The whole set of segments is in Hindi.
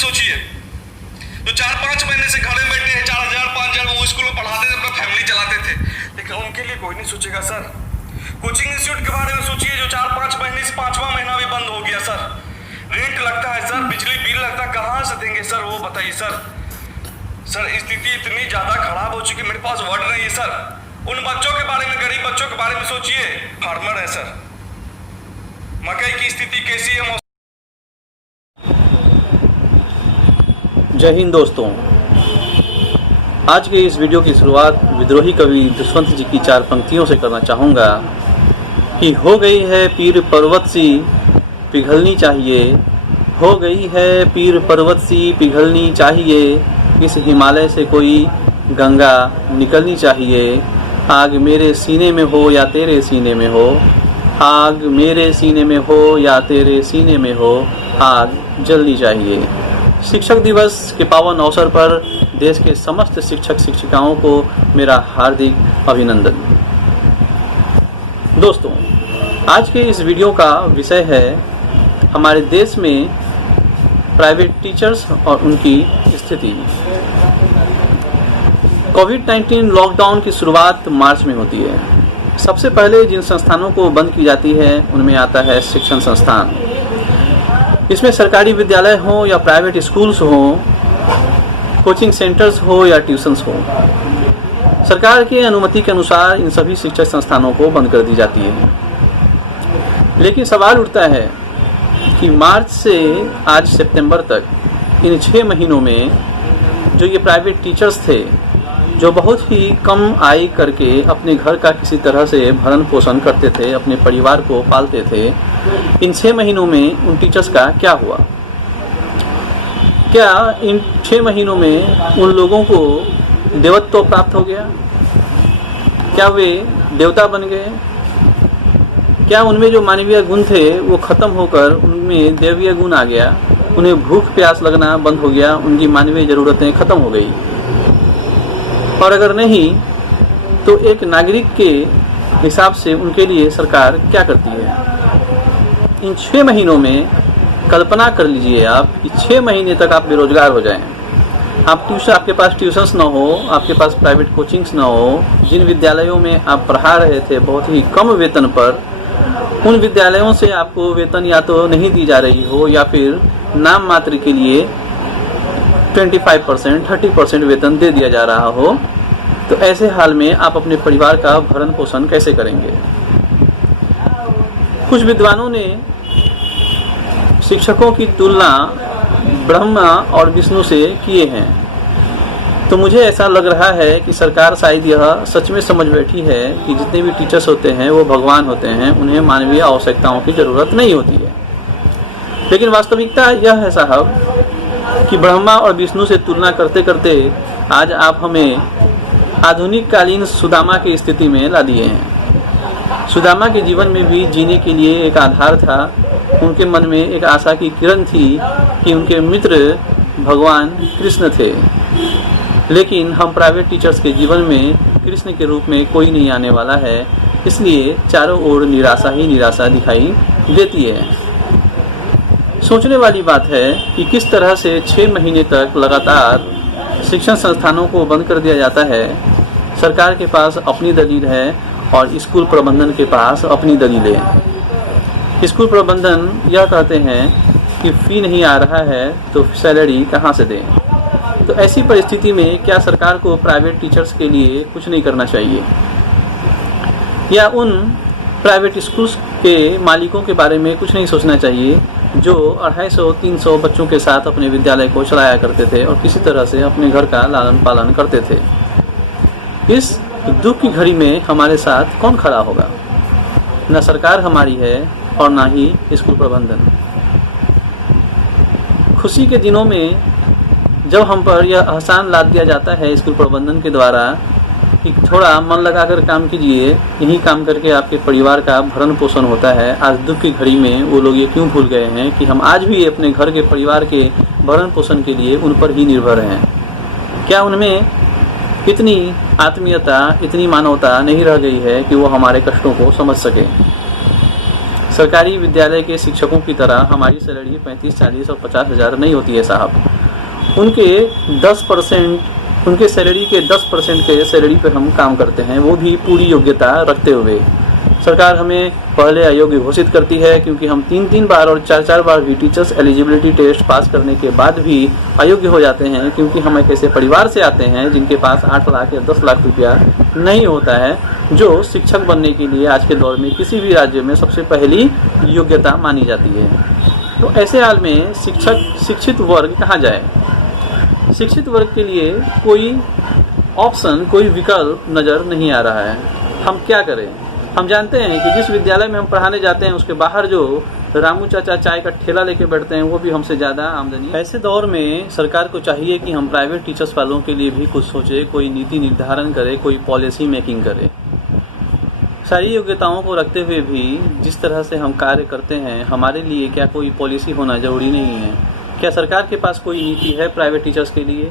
सोचिए, जो 4-5 महीने से घर में बैठे हैं, 4,000-5,000 वो स्कूल में पढ़ाते थे, अपना फैमिली चलाते थे, लेकिन उनके लिए कोई नहीं सोचेगा सर। कोचिंग इंस्टीट्यूट के बारे में सोचिए, जो 4-5 महीने से 5वां महीना भी बंद हो गया सर। रेंट लगता है सर, बिजली बिल लगता है, कहाँ से देंगे सर, वो बताइए सर। सर स्थिति इतनी ज़्यादा खराब हो चुकी, मेरे पास वर्ड नहीं है सर। उन बच्चों के बारे में, गरीब बच्चों के बारे में सोचिए, फार्मर है सर, मकई की स्थिति कैसी है। जय हिंद दोस्तों, आज के इस वीडियो की शुरुआत विद्रोही कवि दुष्यंत जी की 4 पंक्तियों से करना चाहूँगा कि हो गई है पीर पर्वत सी पिघलनी चाहिए, हो गई है पीर पर्वत सी पिघलनी चाहिए, इस हिमालय से कोई गंगा निकलनी चाहिए। आग मेरे सीने में हो या तेरे सीने में हो, आग मेरे सीने में हो या तेरे सीने में हो, आग जलनी चाहिए। शिक्षक दिवस के पावन अवसर पर देश के समस्त शिक्षक शिक्षिकाओं को मेरा हार्दिक अभिनंदन। दोस्तों, आज के इस वीडियो का विषय है हमारे देश में प्राइवेट टीचर्स और उनकी स्थिति। कोविड-19 लॉकडाउन की शुरुआत मार्च में होती है। सबसे पहले जिन संस्थानों को बंद की जाती है उनमें आता है शिक्षण संस्थान। इसमें सरकारी विद्यालय हो या प्राइवेट स्कूल्स हो, कोचिंग सेंटर्स हो या ट्यूशन्स हो, सरकार की अनुमति के अनुसार इन सभी शिक्षण संस्थानों को बंद कर दी जाती है। लेकिन सवाल उठता है कि मार्च से आज सितंबर तक इन 6 महीनों में जो ये प्राइवेट टीचर्स थे, जो बहुत ही कम आय करके अपने घर का किसी तरह से भरण पोषण करते थे, अपने परिवार को पालते थे, इन 6 महीनों में उन टीचर्स का क्या हुआ? क्या इन 6 महीनों में उन लोगों को देवत्व प्राप्त हो गया? क्या वे देवता बन गए? क्या उनमें जो मानवीय गुण थे वो खत्म होकर उनमें देवीय गुण आ गया? उन्हें भूख प्यास लगना बंद हो गया, उनकी मानवीय ज़रूरतें खत्म हो गई? और अगर नहीं तो एक नागरिक के हिसाब से उनके लिए सरकार क्या करती है? इन 6 महीनों में कल्पना कर लीजिए आप कि 6 महीने तक आप बेरोजगार हो जाएं। आपके पास ट्यूशन्स ना हो, आपके पास प्राइवेट कोचिंग्स ना हो, जिन विद्यालयों में आप पढ़ा रहे थे बहुत ही कम वेतन पर, उन विद्यालयों से आपको वेतन या तो नहीं दी जा रही हो या फिर नाम मात्र के लिए 25%, 30% वेतन दे दिया जा रहा हो, तो ऐसे हाल में आप अपने परिवार का भरण पोषण कैसे करेंगे? कुछ विद्वानों ने शिक्षकों की तुलना ब्रह्मा और विष्णु से किए हैं, तो मुझे ऐसा लग रहा है कि सरकार शायद यह सच में समझ बैठी है कि जितने भी टीचर्स होते हैं वो भगवान होते हैं, उन्हें मानवीय आवश्यकताओं की ज़रूरत नहीं होती है। लेकिन वास्तविकता यह है साहब कि ब्रह्मा और विष्णु से तुलना करते करते आज आप हमें आधुनिक कालीन सुदामा की स्थिति में ला दिए हैं। सुदामा के जीवन में भी जीने के लिए एक आधार था, उनके मन में एक आशा की किरण थी कि उनके मित्र भगवान कृष्ण थे। लेकिन हम प्राइवेट टीचर्स के जीवन में कृष्ण के रूप में कोई नहीं आने वाला है, इसलिए चारों ओर निराशा ही निराशा दिखाई देती है। सोचने वाली बात है कि किस तरह से 6 महीने तक लगातार शिक्षण संस्थानों को बंद कर दिया जाता है। सरकार के पास अपनी दलील है और स्कूल प्रबंधन के पास अपनी दलील है। स्कूल प्रबंधन यह कहते हैं कि फ़ी नहीं आ रहा है तो सैलरी कहाँ से दें? तो ऐसी परिस्थिति में क्या सरकार को प्राइवेट टीचर्स के लिए कुछ नहीं करना चाहिए? या उन प्राइवेट स्कूल्स के मालिकों के बारे में कुछ नहीं सोचना चाहिए जो 250-300 बच्चों के साथ अपने विद्यालय को चलाया करते थे और किसी तरह से अपने घर का लालन पालन करते थे? इस दुख की घड़ी में हमारे साथ कौन खड़ा होगा? न सरकार हमारी है और ना ही स्कूल प्रबंधन। खुशी के दिनों में जब हम पर यह एहसान लाद दिया जाता है स्कूल प्रबंधन के द्वारा कि थोड़ा मन लगाकर काम कीजिए, यही काम करके आपके परिवार का भरण पोषण होता है, आज दुख की घड़ी में वो लोग ये क्यों भूल गए हैं कि हम आज भी अपने घर के परिवार के भरण पोषण के लिए उन पर ही निर्भर हैं? क्या उनमें इतनी आत्मीयता, इतनी मानवता नहीं रह गई है कि वो हमारे कष्टों को समझ सके? सरकारी विद्यालय के शिक्षकों की तरह हमारी सैलरी 35, 40 और 50 हज़ार नहीं होती है साहब। उनके 10%, उनके सैलरी के 10% के सैलरी पर हम काम करते हैं, वो भी पूरी योग्यता रखते हुए। सरकार हमें पहले अयोग्य घोषित करती है क्योंकि हम 3-3 बार और 4-4 बार भी टीचर्स एलिजिबिलिटी टेस्ट पास करने के बाद भी अयोग्य हो जाते हैं, क्योंकि हम एक ऐसे परिवार से आते हैं जिनके पास 8 लाख या 10 लाख रुपया नहीं होता है, जो शिक्षक बनने के लिए आज के दौर में किसी भी राज्य में सबसे पहली योग्यता मानी जाती है। तो ऐसे हाल में शिक्षित वर्ग कहाँ जाए? शिक्षित वर्ग के लिए कोई ऑप्शन, कोई विकल्प नज़र नहीं आ रहा है। हम क्या करें? हम जानते हैं कि जिस विद्यालय में हम पढ़ाने जाते हैं उसके बाहर जो रामू चाचा चाय का ठेला लेके बैठते हैं वो भी हमसे ज़्यादा आमदनी। ऐसे दौर में सरकार को चाहिए कि हम प्राइवेट टीचर्स वालों के लिए भी कुछ सोचे, कोई नीति निर्धारण करे, कोई पॉलिसी मेकिंग करे। सारी योग्यताओं को रखते हुए भी जिस तरह से हम कार्य करते हैं, हमारे लिए क्या कोई पॉलिसी होना ज़रूरी नहीं है? क्या सरकार के पास कोई नीति है प्राइवेट टीचर्स के लिए?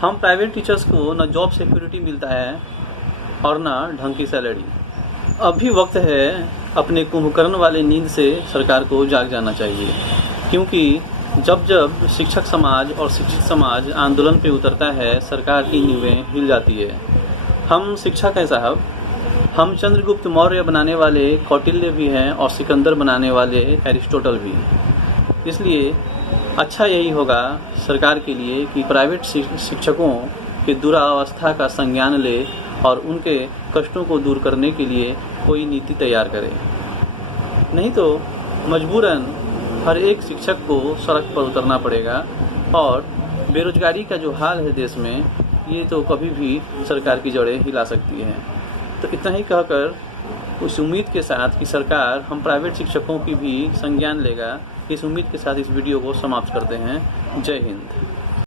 हम प्राइवेट टीचर्स को न जॉब सिक्योरिटी मिलता है और न ढंग की सैलरी। अभी वक्त है अपने कुंभकर्ण वाले नींद से सरकार को जाग जाना चाहिए, क्योंकि जब जब शिक्षक समाज और शिक्षित समाज आंदोलन पे उतरता है, सरकार की नींवें हिल जाती है। हम शिक्षक हैं साहब, हम चंद्रगुप्त मौर्य बनाने वाले कौटिल्य भी हैं और सिकंदर बनाने वाले एरिस्टोटल भी। इसलिए अच्छा यही होगा सरकार के लिए कि प्राइवेट शिक्षकों के दुरावस्था का संज्ञान ले और उनके कष्टों को दूर करने के लिए कोई नीति तैयार करे। नहीं तो मजबूरन हर एक शिक्षक को सड़क पर उतरना पड़ेगा और बेरोजगारी का जो हाल है देश में, ये तो कभी भी सरकार की जड़ें हिला सकती है। तो इतना ही कहकर उस उम्मीद के साथ कि सरकार हम प्राइवेट शिक्षकों की भी संज्ञान लेगा, इस उम्मीद के साथ इस वीडियो को समाप्त करते हैं। जय हिंद।